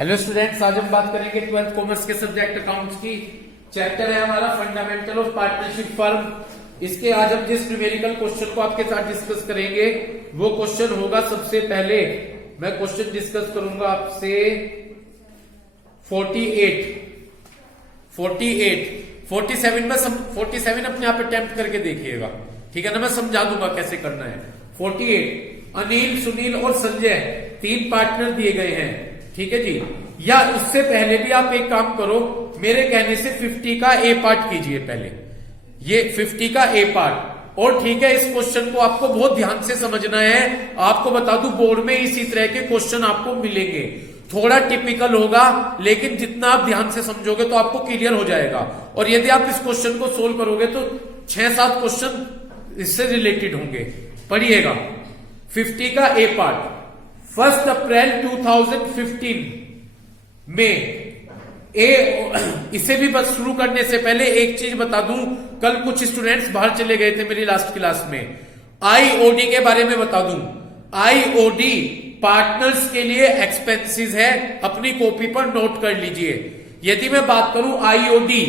Hello students, आज हम बात करेंगे 12th कॉमर्स के सब्जेक्ट अकाउंट्स की। चैप्टर है हमारा फंडामेंटल ऑफ पार्टनरशिप फर्म। इसके आज हम जिस न्यूमेरिकल क्वेश्चन को आपके साथ डिस्कस करेंगे वो क्वेश्चन होगा, सबसे पहले मैं क्वेश्चन डिस्कस करूंगा आपसे 47 में 47 अपने आप अटेम्प्ट करके देखिएगा, ठीक है ना। मैं समझा दूंगा कैसे करना है। 48 अनिल, सुनील और संजय 3 पार्टनर दिए गए हैं, ठीक है जी। या उससे पहले भी आप एक काम करो, मेरे कहने से 50 का ए पार्ट कीजिए पहले, ये 50 का ए पार्ट। और ठीक है, इस क्वेश्चन को आपको बहुत ध्यान से समझना है। आपको बता दूं, बोर्ड में इसी तरह के क्वेश्चन आपको मिलेंगे। थोड़ा टिपिकल होगा, लेकिन जितना आप ध्यान से समझोगे तो आपको क्लियर हो जाएगा। और यदि आप इस क्वेश्चन को सोल्व करोगे तो 6-7 क्वेश्चन इससे रिलेटेड होंगे। पढ़िएगा 50 का ए पार्ट। 1 अप्रैल 2015 में इसे भी बस शुरू करने से पहले एक चीज बता दूं, कल कुछ स्टूडेंट्स बाहर चले गए थे मेरी लास्ट क्लास में। आईओडी के बारे में बता दूं। आईओडी पार्टनर्स के लिए एक्सपेंसेस है, अपनी कॉपी पर नोट कर लीजिए। यदि मैं बात करूं आईओडी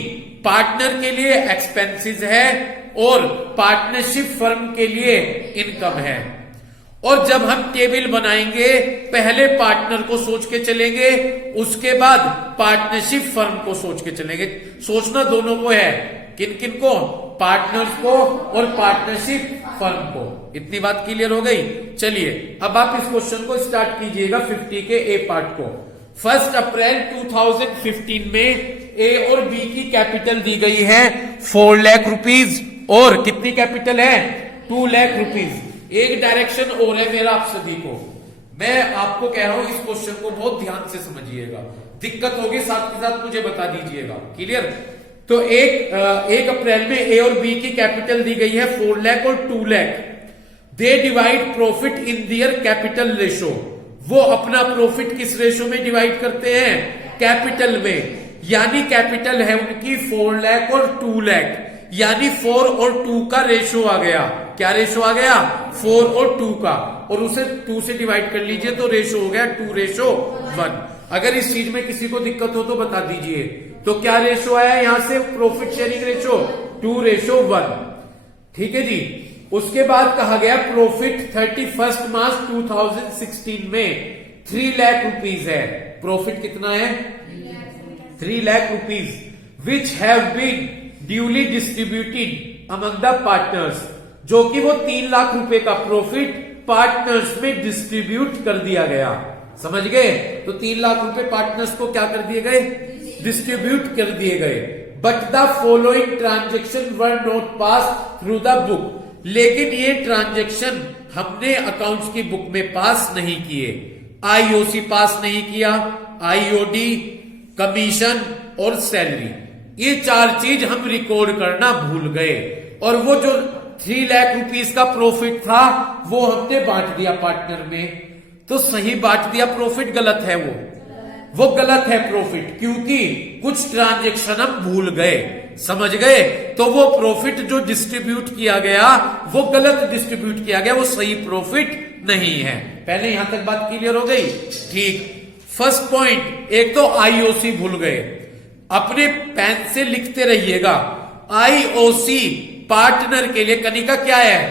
पार्टनर के लिए एक्सपेंसेस है और पार्टनरशिप फर्म के लिए इनकम है। और जब हम टेबल बनाएंगे पहले पार्टनर को सोच के चलेंगे, उसके बाद पार्टनरशिप फर्म को सोच के चलेंगे। सोचना दोनों को है, किन किन को? पार्टनर्स को और पार्टनरशिप फर्म को। इतनी बात क्लियर हो गई। चलिए अब आप इस क्वेश्चन को स्टार्ट कीजिएगा 50 के ए पार्ट को। 1 अप्रैल 2015 में ए और बी की कैपिटल दी गई है 4 लाख रुपीज, और कितनी कैपिटल है? 2 लाख रुपीज। एक डायरेक्शन और है मेरा आप सभी को, मैं आपको कह रहा हूं इस क्वेश्चन को बहुत ध्यान से समझिएगा। दिक्कत होगी साथ के साथ मुझे बता दीजिएगा। क्लियर? तो 1 अप्रैल में ए और बी की कैपिटल दी गई है 4 लाख और 2 lakh. They divide profit in their capital ratio. वो अपना प्रॉफिट किस रेशो में डिवाइड करते हैं? कैपिटल में। यानी कैपिटल है उनकी 4 लाख और 2 लाख, यानी 4 और 2 का रेशो आ गया। क्या रेशो आ गया? 4 और 2 का। और उसे 2 से डिवाइड कर लीजिए तो रेशो हो गया 2:1। अगर इस चीज में किसी को दिक्कत हो तो बता दीजिए। तो क्या रेशो आया यहां से? प्रॉफिट शेयरिंग रेशो 2:1, ठीक है जी। उसके बाद कहा गया प्रॉफिट 31 मार्च 2016 में 3 लाख रुपीज है। प्रॉफिट कितना है? 3 lakh rupees, which have been duly distributed among the partners. जो कि वो 3 लाख रुपए का प्रॉफिट पार्टनर्स में डिस्ट्रीब्यूट कर दिया गया। समझ गए? तो 3 लाख रुपए पार्टनर्स को क्या कर दिए गए? डिस्ट्रीब्यूट कर दिए गए। But the following transaction were not pass through the book. लेकिन ये ट्रांजेक्शन हमने अकाउंट्स की बुक में पास नहीं किए। आईओसी पास नहीं किया, आईओडी, कमीशन और सैलरी, ये 4 चीज हम रिकॉर्ड करना भूल गए। और वो जो 3 लाख रुपीस का प्रॉफिट था वो हमने बांट दिया पार्टनर में। तो सही बांट दिया प्रॉफिट, गलत है वो गलत है प्रॉफिट, क्योंकि कुछ ट्रांजेक्शन हम भूल गए। समझ गए? तो वो प्रॉफिट जो डिस्ट्रीब्यूट किया गया वो गलत डिस्ट्रीब्यूट किया गया, वो सही प्रॉफिट नहीं है। पहले यहां तक बात क्लियर हो गई? ठीक। फर्स्ट पॉइंट, एक तो आईओसी भूल गए, अपने पेन से लिखते रहिएगा। आईओसी पार्टनर के लिए कनिका क्या है?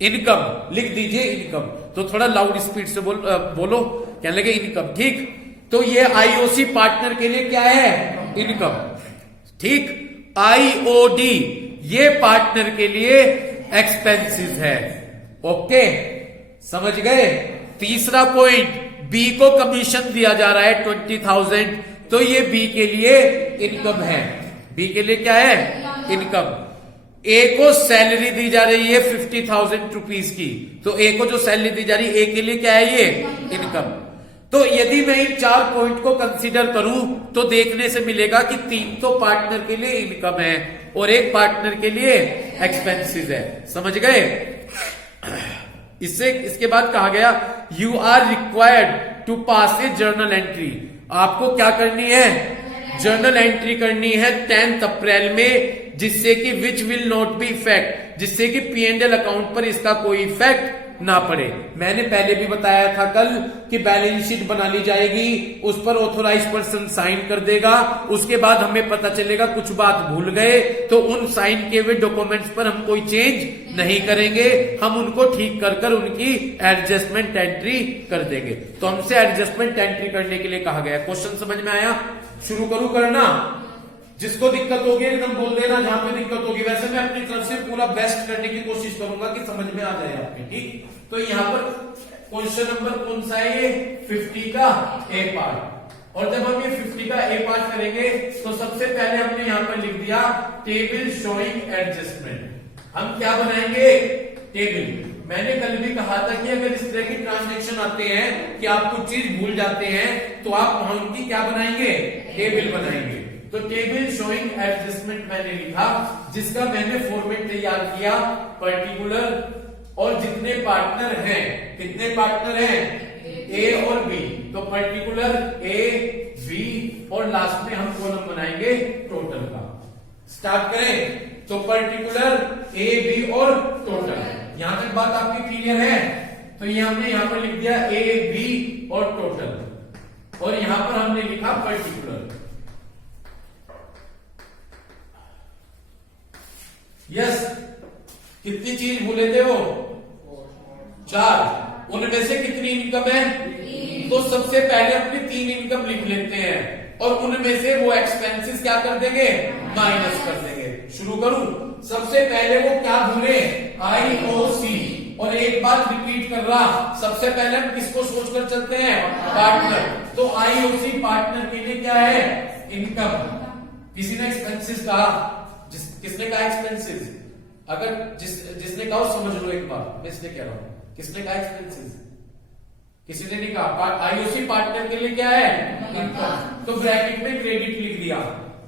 इनकम। लिख दीजिए इनकम। तो थोड़ा लाउड स्पीड से बोलो, कहने लगे इनकम। ठीक, तो ये आईओसी पार्टनर के लिए क्या है? इनकम। ठीक। आईओडी ये पार्टनर के लिए एक्सपेंसेस है। ओके, समझ गए? तीसरा पॉइंट, बी को कमीशन दिया जा रहा है 20,000, तो ये बी के लिए इनकम है। बी के लिए क्या है? इनकम। ए को सैलरी दी जा रही है 50,000 रुपीज की, तो ए को जो सैलरी दी जा रही है ए के लिए क्या है? ये इनकम। तो यदि मैं इन 4 पॉइंट को कंसीडर करूं तो देखने से मिलेगा कि 3 तो पार्टनर के लिए इनकम है और 1 पार्टनर के लिए एक्सपेंसेस है। समझ गए? इसके बाद कहा गया you are required to pass a journal entry. आपको क्या करनी है? जर्नल एंट्री करनी है 10 अप्रैल में, जिससे कि which will not be effect, जिससे कि P&L अकाउंट पर इसका कोई इफेक्ट ना पड़े। मैंने पहले भी बताया था कल कि बैलेंस शीट बना ली जाएगी, उस पर ऑथोराइज पर्सन साइन कर देगा, उसके बाद हमें पता चलेगा कुछ बात भूल गए तो उन साइन किए हुए डॉक्यूमेंट्स पर हम कोई चेंज नहीं करेंगे, हम उनको ठीक कर कर उनकी एडजस्टमेंट एंट्री कर देंगे। तो हमसे एडजस्टमेंट एंट्री करने के लिए कहा गया। क्वेश्चन समझ में आया? शुरू करूं करना? जिसको दिक्कत होगी एकदम बोल देना जहां पे दिक्कत होगी। वैसे मैं अपनी तरफ से पूरा बेस्ट करने की कोशिश करूंगा कि समझ में आ जाए आपके। ठीक, तो यहाँ पर क्वेश्चन नंबर कौन सा है? ये 50 का ए पार्ट। और जब हम ये 50 का ए पार्ट करेंगे तो सबसे पहले हमने यहाँ पर लिख दिया टेबल शोइंग एडजस्टमेंट। हम क्या बनाएंगे? टेबल। मैंने कल भी कहा था कि अगर इस तरह की ट्रांजेक्शन आते हैं कि आप कुछ चीज भूल जाते हैं तो आप वहां उनकी क्या बनाएंगे? टेबल बनाएंगे। तो टेबल शोइंग एडजस्टमेंट मैंने लिखा, जिसका मैंने फॉर्मेट तैयार किया पर्टिकुलर और जितने पार्टनर हैं, कितने पार्टनर हैं? ए और बी। तो पर्टिकुलर ए बी और लास्ट में हम कॉलम बनाएंगे टोटल का। स्टार्ट करें तो पर्टिकुलर ए बी और टोटल। यहां तक बात आपकी क्लियर है? तो ये हमने यहां पर लिख दिया ए बी और टोटल, और यहां पर हमने लिखा पर्टिकुलर। यस, कितनी चीज भूले थे वो? 4। उनमें से कितनी इनकम है? तो सबसे पहले अपनी 3 इनकम लिख लेते हैं और उनमें से वो एक्सपेंसेस क्या कर देंगे? माइनस कर देंगे। शुरू करूं? सबसे पहले वो क्या भूले? IOC। और एक बात रिपीट कर रहा, सबसे पहले हम किसको सोचकर चलते हैं? पार्टनर। तो IOC पार्टनर के लिए क्या है? इनकम। किसी ने एक्सपेंसेस कहा? किसने कहा एक्सपेंसेस? अगर जिसने कहा समझ लो एक बार, मैं इसलिए कह रहा हूं। किसने कहा एक्सपेंसेस? किसी ने नहीं कहा। IOC पार्टनर के लिए क्या है? इनकम। तो ब्रैकेट में क्रेडिट लिख दिया।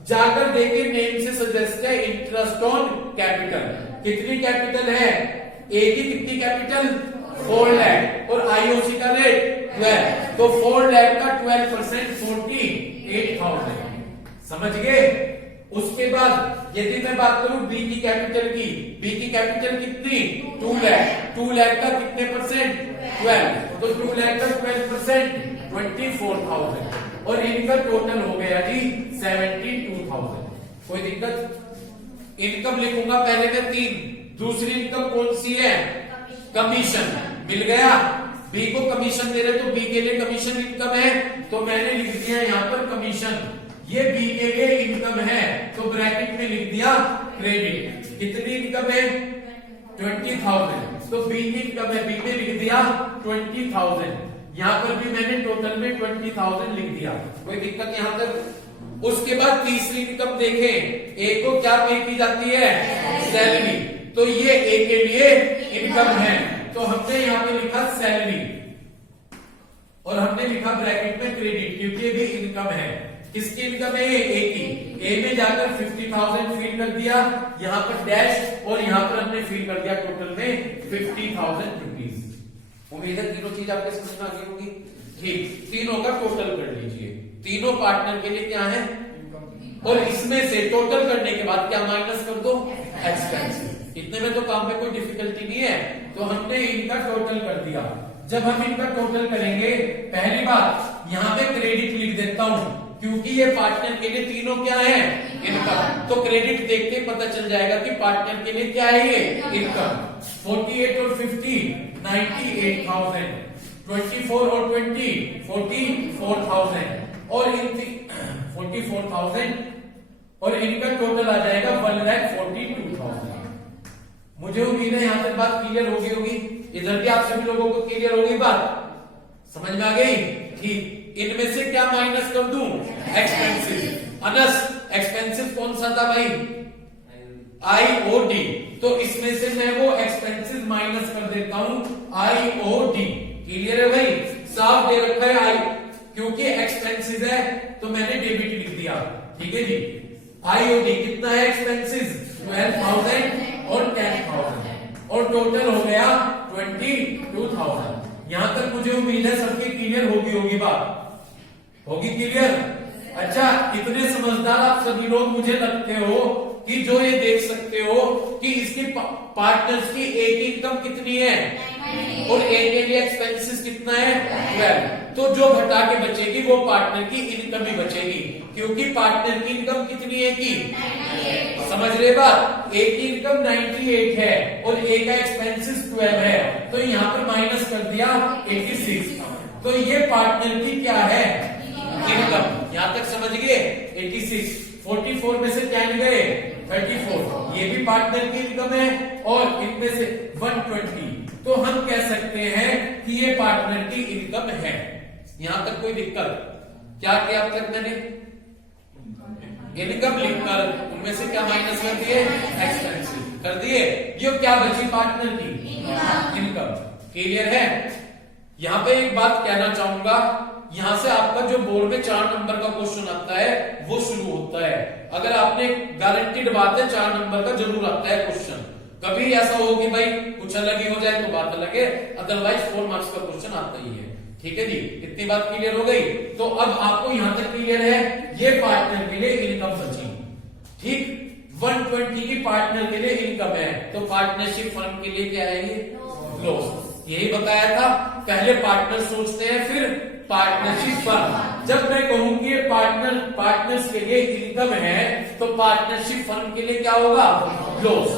जाकर देखे नेम से सजेस्ट है इंटरेस्ट ऑन कैपिटल। कितनी कैपिटल है? ए की कितनी कैपिटल? 4 लाख और IOC का रेट 12। तो 4 लाख का 12% 48,000। समझ गए? उसके बाद यदि मैं बात करूं बी की कैपिटल की, बी की कैपिटल कितनी? 2 लाख। 2 लाख का कितने परसेंट? 12। तो 2 लाख का 12% 24,000 और इनका टोटल हो गया जी 72,000। कोई दिक्कत? इनकम लिखूंगा पहले मैं 3। दूसरी इनकम कौन सी है? कमीशन। मिल गया। बी को कमीशन दे रहे तो बी के लिए कमीशन इनकम है, तो मैंने लिख दिया यहां पर कमीशन। ये बी के लिए इनकम है तो ब्रैकेट में लिख दिया क्रेडिट। कितनी इनकम है? 20,000। तो बी की इनकम है, बी में लिख दिया 20,000। यहां पर भी मैंने टोटल में 20,000 लिख दिया। कोई दिक्कत यहां तक? उसके बाद तीसरी इनकम देखें, ए को क्या पे की जाती है? सैलरी। तो ये ए के लिए इनकम है तो हमने यहां पे लिखा सैलरी और हमने लिखा ब्रैकेट में क्रेडिट, क्योंकि ये भी इनकम है। किसकी इनकम है? ए की। ए में जाकर 50,000 फिल कर दिया, यहां पर डैश और यहां पर हमने फिल कर दिया टोटल में 50,000 रुपीज। उम्मीद है तीनों चीज आपके समझ में आ गई होगी। ठीक, तीनों का टोटल कर लीजिए। तीनों पार्टनर के लिए क्या है? और इसमें से टोटल करने के बाद क्या माइनस कर दो? एक्सपेंसेस। इतने में तो काम में कोई डिफिकल्टी नहीं है, तो हमने इनका टोटल कर दिया। जब हम इनका टोटल करेंगे, पहली बात यहां पे क्रेडिट लिख देता हूं, क्योंकि ये पार्टनर के लिए तीनों क्या है? इनकम। तो क्रेडिट देख के पता चल जाएगा कि पार्टनर के लिए क्या है? ये इनकम। 48 और 50 98,000, 24 और 20 44,000 और इन 44,000 और इनका टोटल आ जाएगा 1,42,000। मुझे उम्मीद है यहां तक बात क्लियर हो गई होगी। इधर भी आप सभी लोगों को क्लियर हो गई बात? समझ में आ गई? ठीक। इनमें से क्या माइनस कर दूं? एक्सपेंसिव। अनस एक्सपेंसिव कौन सा था भाई? IOD। तो इसमें से मैं वो एक्सपेंसिव माइनस कर देता हूं IOD। क्लियर है भाई? साफ दे रखा है आई, क्योंकि एक्सपेंसिव है तो मैंने डेबिट लिख दिया। ठीक है जी। IOD कितना है? एक्सपेंसिव 12,000 और 10,000 और टोटल हो गया 22,000। यहां तक मुझे उम्मीद है सबकी क्लियर होगी बात। होगी क्लियर? अच्छा, इतने समझदार आप सभी लोग मुझे लगते हो कि जो ये देख सकते हो कि इसके पार्टनर्स की एक इनकम कितनी है और एक के लिए एक्सपेंसेस कितना है 12। तो जो घटा के बचेगी वो पार्टनर की इनकम ही बचेगी, क्योंकि पार्टनर की इनकम कितनी है की समझ रहे बात, एक की इनकम 98 है और एक का एक्सपेंसेस 12 है, तो यहाँ पर माइनस कर दिया 86। तो ये पार्टनर की क्या है इनकम, यहां तक समझ गए। 86 44 में से 10 गए 34, ये भी पार्टनर की इनकम है और इनमें से 120, तो हम कह सकते हैं कि ये पार्टनर की इनकम है। यहां तक कोई दिक्कत? क्या किया अब तक मैंने? इनकम लिखकर उनमें से क्या माइनस कर दिए, एक्सपेंसिव कर दिए। ये क्या बची पार्टनर की इनकम। क्लियर है? यहां पे एक बात कहना चाहूंगा, यहां से आपका जो बोर्ड में 4 नंबर का क्वेश्चन आता है वो शुरू होता है। अगर आपने गारंटीड बात है 4 नंबर का जरूर आता है क्वेश्चन। कभी ऐसा हो कि भाई कुछ अलग ही हो जाए तो बात अलग है, अदरवाइज 4 मार्क्स का क्वेश्चन आता ही है। ठीक है जी, इतनी बात क्लियर हो गई। तो अब आपको यहां तक क्लियर है, ये पार्टनर के लिए इनकम बची। ठीक, 120 की पार्टनर के लिए इनकम है, तो पार्टनरशिप फर्म के लिए क्या है ये लॉस। यही बताया था, पहले पार्टनर सोचते हैं फिर पार्टनरशिप फर्म। जब मैं कहूंगी पार्टनर्स के लिए इनकम है तो पार्टनरशिप फर्म के लिए क्या होगा लॉस।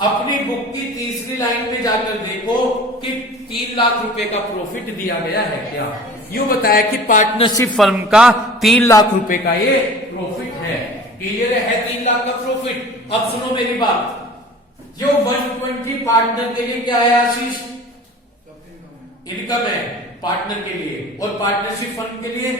अपनी बुक की तीसरी लाइन में जाकर देखो कि 3 लाख रुपए का प्रॉफिट दिया गया है क्या। यूं बताया कि पार्टनरशिप फर्म का 3 लाख रुपए का ये प्रॉफिट है। क्लियर है 3 लाख का प्रॉफिट। अब सुनो मेरी बात, जो 120 पार्टनर के लिए क्या है आशीष, इनकम है पार्टनर के लिए, और पार्टनरशिप फर्म के लिए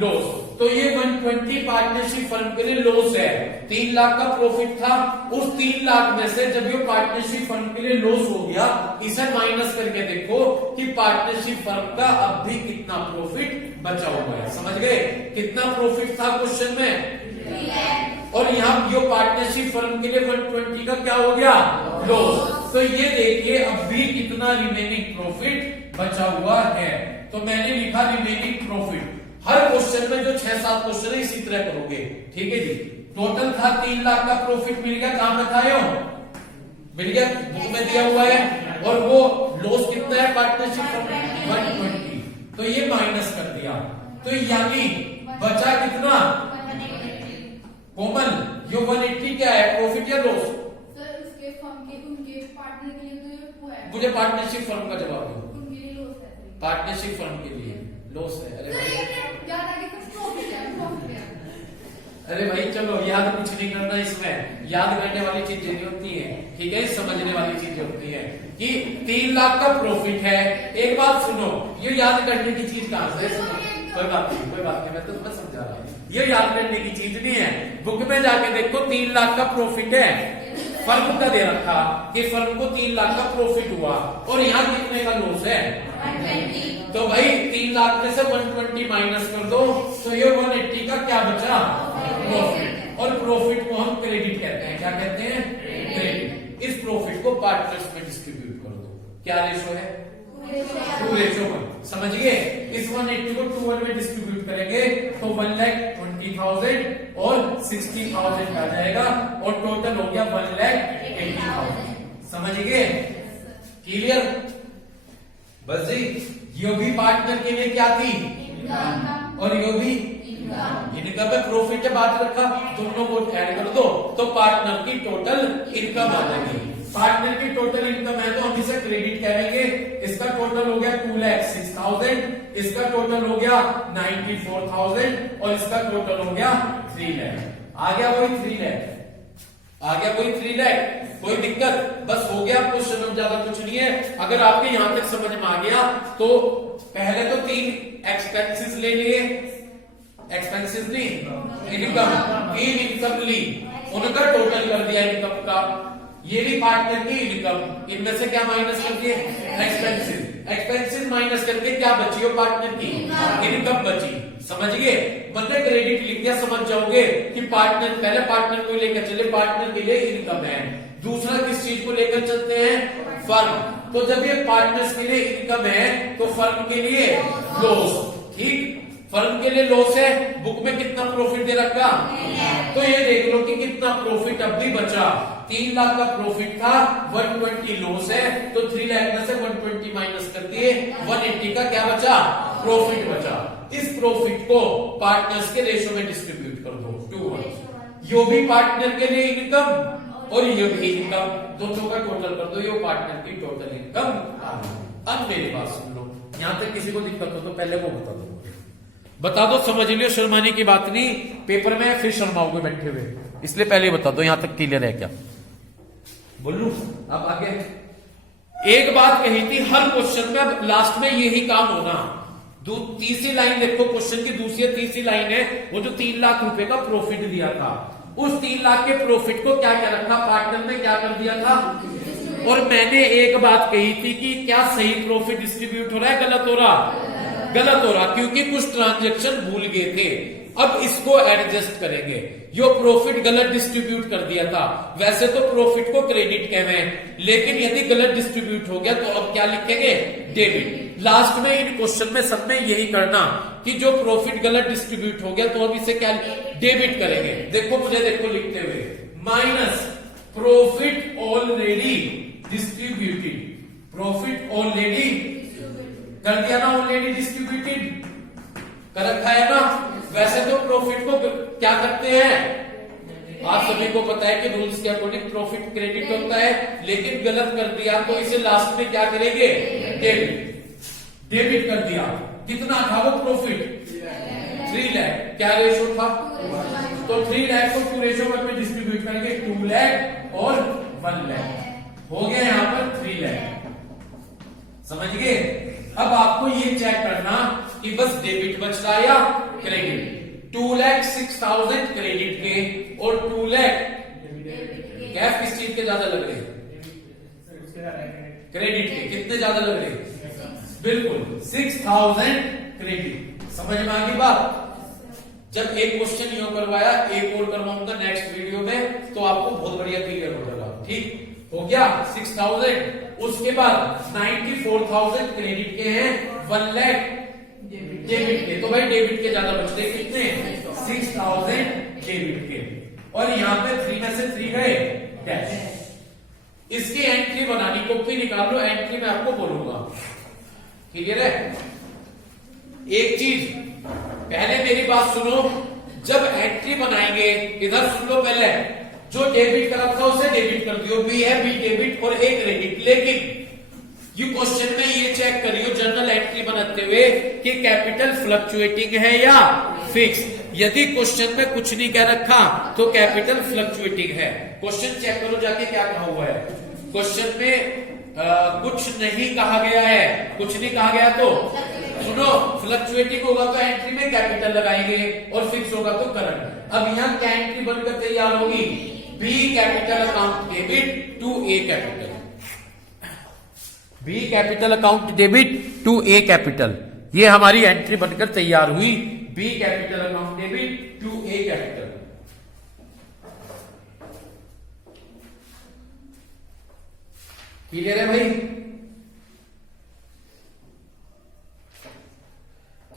लॉस। तो ये 120 पार्टनरशिप फर्म के लिए लॉस है। 3 लाख का प्रॉफिट था, उस 3 लाख में से जब ये पार्टनरशिप फर्म के लिए लॉस हो गया, इसे माइनस करके देखो कि पार्टनरशिप फर्म का अब भी कितना प्रॉफिट बचा हुआ है। समझ गए? कितना प्रॉफिट था क्वेश्चन में, और यहाँ जो पार्टनरशिप फर्म के लिए 120 का क्या हो गया लॉस। तो ये देखिए अब भी कितना रिमेनिंग प्रॉफिट बचा हुआ है। तो मैंने लिखा रिमेनिंग प्रॉफिट। हर क्वेश्चन में जो 6-7 क्वेश्चन है इसी तरह करोगे। ठीक है जी, टोटल था 3 लाख का प्रॉफिट मिल गया, कहां बताए हो, मिल गया बुक में दिया हुआ है, और वो लॉस कितना है पार्टनरशिप फर्म 120, तो ये माइनस कर दिया। तो यानी बचा कितना कोमल, यो 180 क्या है, प्रॉफिट या लॉस? सर उसके फर्म के उनके पार्टनर के लिए तो ये वो है। मुझे पार्टनरशिप फर्म का जवाब दो। उनके लिए लॉस है। पार्टनरशिप फर्म के लिए लॉस है। अरे भाई, याद आगे कुछ प्रॉफिट है, प्रॉफिट है। अरे भाई चलो, याद कुछ नहीं करना इसमें, याद करने वाली चीजें नहीं होती है। ठीक है, समझने वाली चीजें होती है कि 3 लाख का प्रॉफिट है। एक बात सुनो, ये याद करने की चीज कहां से, कोई बात नहीं, मैं तो तुम्हें समझा रहा हूं। ये याद करने की चीज नहीं है, बुक में जाके देखो 3 लाख का प्रॉफिट है, फर्म का दे रखा कि फर्म को 3 लाख का प्रॉफिट हुआ, और यहाँ कितने का लॉस है 120। तो भाई 3 लाख में से 120 माइनस कर दो, तो ये 180 का क्या बचा प्रॉफिट। और प्रॉफिट को हम क्रेडिट कहते हैं। क्या कहते हैं? क्रेडिट। इस प्रॉफिट को पार्टनर्स में डिस्ट्रीब्यूट कर दो। क्या रेशो है? 2:1। समझिए, इस 180 को 2 में डिस्ट्रीब्यूट करेंगे तो 1,20,000 और 60,000 आ जाएगा, और टोटल हो गया 1,80,000। समझिए? क्लियर? बस जी, ये भी पार्टनर के लिए क्या थी, और ये भी इनकम में प्रॉफिट है, बात रखा, दोनों को ऐड कर दो तो पार्टनर की टोटल इनकम आ जाएगी। पार्टनर की टोटल इनकम है तो हम इसे क्रेडिट करेंगे। इसका टोटल हो गया 2,06,000, इसका टोटल हो गया 94,000, और इसका टोटल हो गया 3 लाख। आ गया वही 3 लाख, आ गया वही 3 लाख। कोई दिक्कत? बस हो गया क्वेश्चन, में ज्यादा कुछ नहीं है। अगर आपके यहां तक समझ में आ गया तो पहले तो 3 एक्सपेंसेस ले लिए, एक्सपेंसेस नहीं, इनकम, 3 इनकम ली, उनका टोटल कर दिया इनकम का। ये भी पार्टनर की इनकम, इनमें से क्या माइनस कर दिए, एक्सपेंसेस माइनस करके क्या बची हो पार्टनर की इनकम बची। समझिए? मतलब क्रेडिट लिख दिया, समझ जाओगे कि पार्टनर, पहले पार्टनर को लेकर चले, पार्टनर के लिए इनकम है। दूसरा किस चीज को लेकर चलते हैं, फर्म। तो जब ये पार्टनर्स के लिए इनकम है तो फर्म के लिए लॉस। ठीक, फर्म के लिए लॉस है, बुक में कितना प्रॉफिट दे रखा, तो ये देख लो कि कितना प्रॉफिट अब भी बचा। 3 लाख का प्रॉफिट था, 120 लॉस है, तो 3 लाख में से 120 माइनस कर दिए, 180 का क्या बचा, प्रॉफिट बचा। इस प्रॉफिट को पार्टनर्स के रेशो में डिस्ट्रीब्यूट कर दो 2:1। यो भी पार्टनर के लिए इनकम और ये भी इनकम, दोनों का टोटल कर दो, ये पार्टनर की टोटल इनकम। अब मेरी बात सुन लो, यहां तक किसी को दिक्कत हो तो पहले वो बता दो, समझ लियो, शर्माने की बात नहीं, पेपर में फिर शर्माओगे बैठे हुए, इसलिए पहले बता दो यहां तक क्लियर है क्या। बोलू अब आगे। एक बात कही थी, हर क्वेश्चन में अब लास्ट में यही काम होना। तीसरी लाइन देखो क्वेश्चन की, दूसरी तीसरी लाइन है, वो जो 3 लाख रुपए का प्रॉफिट दिया था, उस 3 लाख के प्रॉफिट को क्या क्या रखा, पार्टनर ने क्या कर दिया था। और मैंने एक बात कही थी कि क्या सही प्रॉफिट डिस्ट्रीब्यूट हो रहा है, गलत हो रहा, गलत हो रहा, क्योंकि कुछ ट्रांजैक्शन भूल गए थे। अब इसको एडजस्ट करेंगे, यो प्रॉफिट गलत डिस्ट्रीब्यूट कर दिया था, वैसे तो प्रॉफिट को क्रेडिट कहते हैं, लेकिन यदि गलत डिस्ट्रीब्यूट हो गया तो अब क्या लिखेंगे, डेबिट। लास्ट में इन क्वेश्चन में सब में यही करना कि जो प्रॉफिट गलत डिस्ट्रीब्यूट हो गया तो अब इसे क्या डेबिट करेंगे। देखो मुझे देखो लिखते हुए, minus profit already distributed, profit already कर दिया ना, ऑलरेडी डिस्ट्रीब्यूटेड कर रखा है ना। वैसे तो प्रॉफिट को क्या करते हैं, आप सभी को पता है कि रूल्स के अकॉर्डिंग प्रॉफिट क्रेडिट होता है, लेकिन गलत कर दिया तो इसे लास्ट में क्या करेंगे, डेबिट। डेबिट कर दिया, कितना था वो प्रॉफिट, 3 लाख, क्या रेशो था, तो 3 लाख को 2 रेशो में डिस्ट्रीब्यूट करेंगे, 2 लाख और 1 लाख, हो गया यहां पर 3 लाख, समझ गए। अब आपको ये चेक करना कि बस डेबिट बच रहा या क्रेडिट। 2,06,000 क्रेडिट के और 2 लाख गैप किस चीज के ज्यादा लग रहे हैं, क्रेडिट के कितने ज्यादा लग रहे हैं, बिल्कुल 6,000 क्रेडिट। समझ में आ गई बात। जब एक क्वेश्चन यो करवाया, एक और करवाऊंगा नेक्स्ट वीडियो में, तो आपको बहुत बढ़िया क्लियर हो जाएगा। ठीक हो गया 6,000। उसके बाद 94,000 क्रेडिट के हैं, 1 लाख डेबिट के, तो भाई डेबिट के ज्यादा बचते कितने, 6,000 डेबिट के, और यहाँ पे 3 में से 3 गए कैश। इसकी एंट्री बनानी, कॉपी निकाल लो, एंट्री में आपको बोलूंगा, क्लियर है। एक चीज पहले मेरी बात सुनो, जब एंट्री बनाएंगे इधर सुन लो, पहले जो डेबिट कर रखा उसे डेबिट कर दियो, बी है, बी डेबिट और ए क्रेडिट। लेकिन ये क्वेश्चन में ये चेक करियो जर्नल एंट्री बनाते हुए कि कैपिटल फ्लक्चुएटिंग है या फिक्स। यदि क्वेश्चन में कुछ नहीं कह रखा तो कैपिटल फ्लक्चुएटिंग है। क्वेश्चन चेक करो जाके क्या कहा हुआ है, क्वेश्चन में कुछ नहीं कहा गया है, कुछ नहीं कहा गया तो सुनो, फ्लक्चुएटिंग होगा तो एंट्री में कैपिटल लगाएंगे और फिक्स होगा तो करंट। अब यहाँ क्या एंट्री बनकर तैयार होगी, B capital account debit to A capital, B capital account debit to A capital, ये हमारी एंट्री बनकर तैयार हुई, B capital account debit to A capital. Clear है भाई,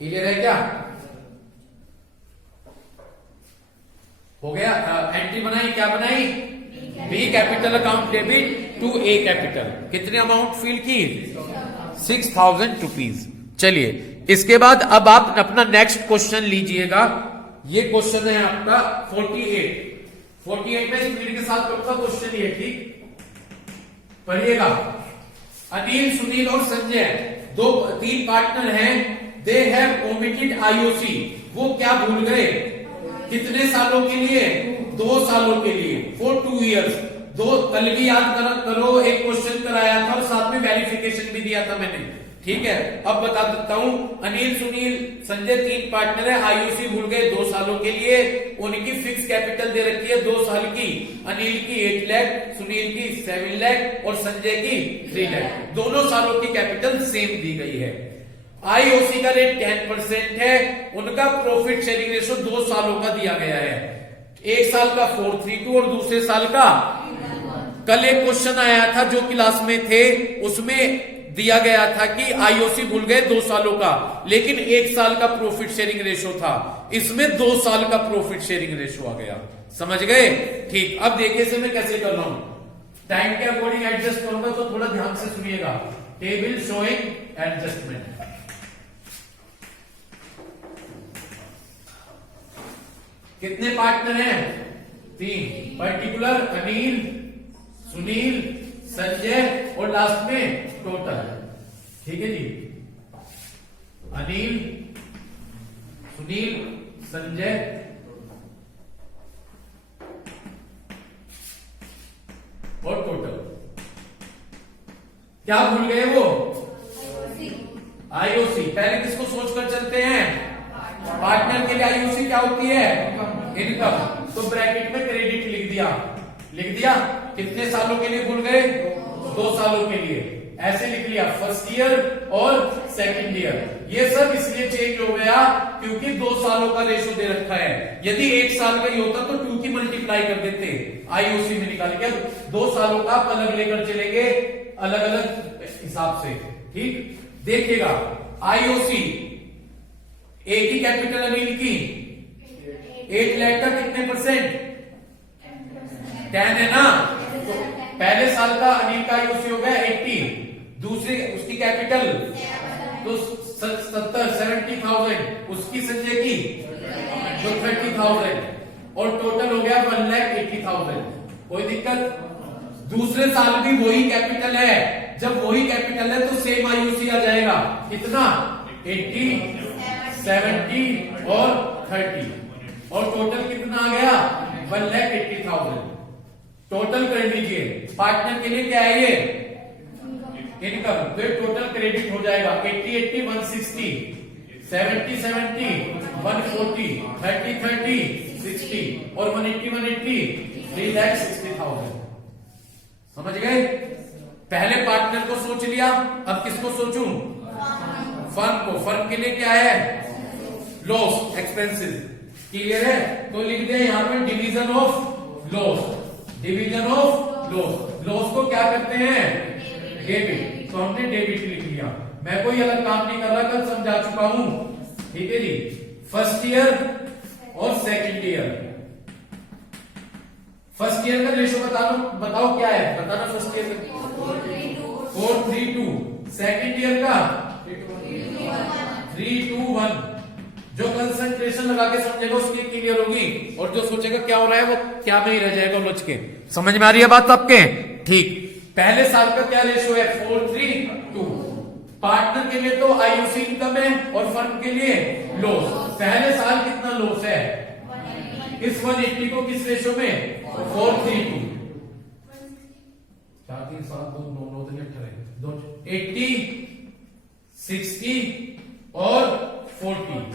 क्लियर है क्या, हो गया। एंट्री बनाई, क्या बनाई, B capital account debit to A capital, कितने अमाउंट फिल की, 6,000 रुपीज। चलिए इसके बाद अब आप अपना नेक्स्ट क्वेश्चन लीजिएगा, ये क्वेश्चन है आपका 48 में स्पीड के साथ कौन सा क्वेश्चन ये, ठीक पढ़िएगा। अनिल, सुनील और संजय 3 पार्टनर हैं, दे हैव ओमिटेड आईओसी, वो क्या भूल गए, कितने सालों के लिए, 2 सालों के लिए, फॉर 2 years। कल भी याद करो, एक क्वेश्चन कराया था और साथ में वेरिफिकेशन भी दिया था मैंने, ठीक है। अब बता देता हूं, अनिल, सुनील, संजय 3 पार्टनर है, आईओसी भूल गए 2 सालों के लिए, उनकी फिक्स कैपिटल दे रखी है 2 साल की, अनिल की 8 लाख, सुनील की 7 लाख और संजय की 3 लाख, दोनों सालों की कैपिटल सेम दी गई है। आईओसी का रेट 10% है, उनका प्रॉफिट शेयरिंग रेशो 2 सालों का दिया गया है, एक साल का 432 और दूसरे साल का। कल एक क्वेश्चन आया था जो क्लास में थे, उसमें दिया गया था कि आईओसी भूल गए 2 सालों का, लेकिन 1 साल का प्रॉफिट शेयरिंग रेशो था, इसमें 2 साल का प्रॉफिट शेयरिंग रेशो आ गया। समझ गए? ठीक। अब देखिए इसे मैं कैसे कर रहा हूं, टाइम के अकॉर्डिंग एडजस्ट करूंगा, तो थोड़ा ध्यान से सुनिएगा। Table showing adjustment. कितने पार्टनर हैं? 3। पर्टिकुलर अनिल, सुनील, संजय और लास्ट में टोटल। ठीक है जी, अनिल, सुनील, संजय और टोटल। क्या भूल गए वो? आईओसी। पहले किसको सोचकर चलते हैं? पार्टनर के लिए आईओसी क्या होती है? इनकम। तो ब्रैकेट में क्रेडिट लिख दिया। लिख दिया। कितने सालों के लिए भूल गए? 2 सालों के लिए। ऐसे लिख लिया, फर्स्ट ईयर और सेकंड ईयर। ये सब इसलिए चेंज हो गया क्योंकि 2 सालों का रेशो दे रखा है। यदि 1 साल का ही होता तो 2 की मल्टीप्लाई कर देते, आईओसी में निकाल के। अब 2 सालों का आप अलग लेकर चलेंगे, अलग अलग हिसाब से। ठीक, देखिएगा आईओसी, एक ही कैपिटल अनिल की, 8 लाख का कितने परसेंट? 10 है ना। तो पहले साल का अनिल का आईओसी हो गया 80, दूसरी उसकी कैपिटल तो 70,000, उसकी संजय की तो 30,000 और टोटल हो गया 1,80,000। कोई दिक्कत? दूसरे साल भी वही कैपिटल है, जब वही कैपिटल है तो सेम आईओसी आ जाएगा। कितना? 80, 70 और 30 और टोटल कितना आ गया? 1,80,000। टोटल कर लीजिए। पार्टनर के लिए क्या है ये? इनकम। तो टोटल क्रेडिट हो जाएगा 80, 80, 160, 70, 70, 140, 30, 30, 60 और 180, 180, 3,60,000। समझ गए? पहले पार्टनर को सोच लिया, अब किसको सोचूं? फर्म को। फर्म के लिए क्या है? Loss, expenses. क्लियर है? तो लिख दिया यहां पे division of loss. Division of loss. Loss को क्या करते हैं? डेबिट। तो हमने डेबिट लिख लिया। मैं कोई अलग काम नहीं कर रहा, कल समझा चुका हूं। ठीक है जी। फर्स्ट ईयर और सेकंड ईयर। फर्स्ट ईयर का रेशो बताओ क्या है? बताना। फर्स्ट ईयर का 4:3:2, सेकंड ईयर का 3:2:1। जो कंसंट्रेशन लगा के समझेगा उसकी क्लियर होगी, और जो सोचेगा क्या हो रहा है वो क्या में ही रह जाएगा उलझ के। समझ में आ रही है बात आपके? ठीक। पहले साल का क्या रेशो है? 4:3:2। पार्टनर के लिए तो आईओसी इनकम है और फर्म के लिए लॉस। पहले साल कितना लॉस है? इस 180 को किस रेशो में? 4:3:2। 4, 3, 7, 2, 9, 9, 18, 80, 60 और 40।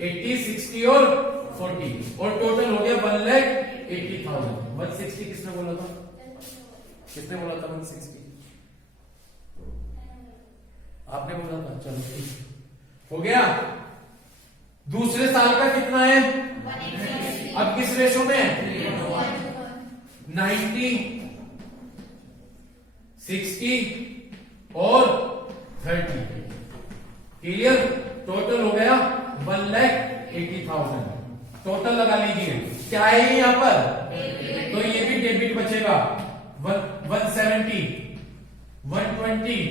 80, 60 और 40 और टोटल हो गया 1,80,000। 160 किसने बोला था? किसने बोला था 160? आपने बोला था। चलो ठीक हो गया। दूसरे साल का कितना है? अब किस रेशो में? 90, 60 और 30। क्लियर? टोटल हो गया 1,80,000। टोटल लगा लीजिए। क्या है यहां पर? तो ये भी डेबिट बचेगा। 170, 120,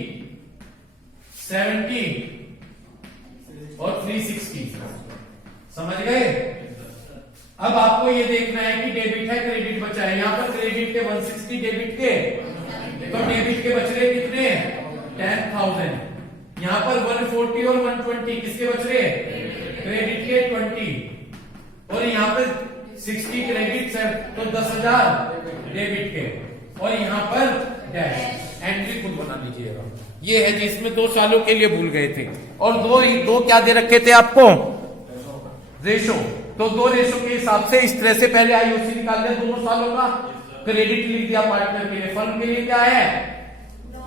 70 और 360। समझ गए? अब आपको ये देखना है कि डेबिट है क्रेडिट बचा है। यहां पर क्रेडिट के 160 डेबिट के, तो डेबिट के बच रहे कितने? 10,000। यहां पर 140 और 120 किसके बच रहे? क्रेडिट के 20 और यहां पर 60 क्रेडिट से तो 10,000 डेबिट के, और यहां पर डैश। एंट्री खुद बना लीजिएगा। ये है जिसमें 2 सालों के लिए भूल गए थे। और दो क्या दे रखे थे आपको? रेशो। तो 2 रेशो के हिसाब से इस तरह से पहले आईओसी निकाल दिया 2 सालों का, क्रेडिट लिख दिया पार्टनर के लिए। फर्म के लिए क्या है?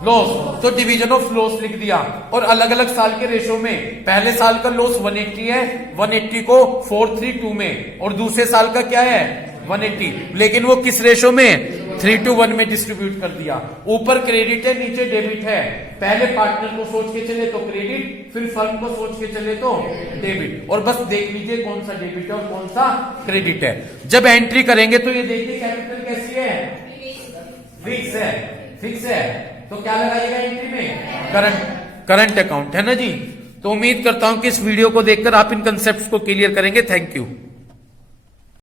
लॉस। तो डिवीजन ऑफ लॉस लिख दिया। और अलग अलग साल के रेशो में पहले साल का लॉस 180 है, 180 को 4:3:2 में, और दूसरे साल का क्या है? 180। लेकिन वो किस रेशो में? 3-1 में डिस्ट्रीब्यूट कर दिया। ऊपर क्रेडिट है, नीचे डेबिट है। पहले पार्टनर को सोच के चले तो क्रेडिट, फिर फर्म को सोच के चले तो डेबिट, और बस देख लीजिए कौन सा डेबिट है और कौन सा क्रेडिट है। जब एंट्री करेंगे तो ये देखिए कैपिटल कैसी है, फिक्स है, फिक्स है, तो क्या लगाइएगा एंट्री में, करंट अकाउंट है ना जी। तो उम्मीद करता हूं कि इस वीडियो को देखकर आप इन कंसेप्ट्स को क्लियर करेंगे। Thank you.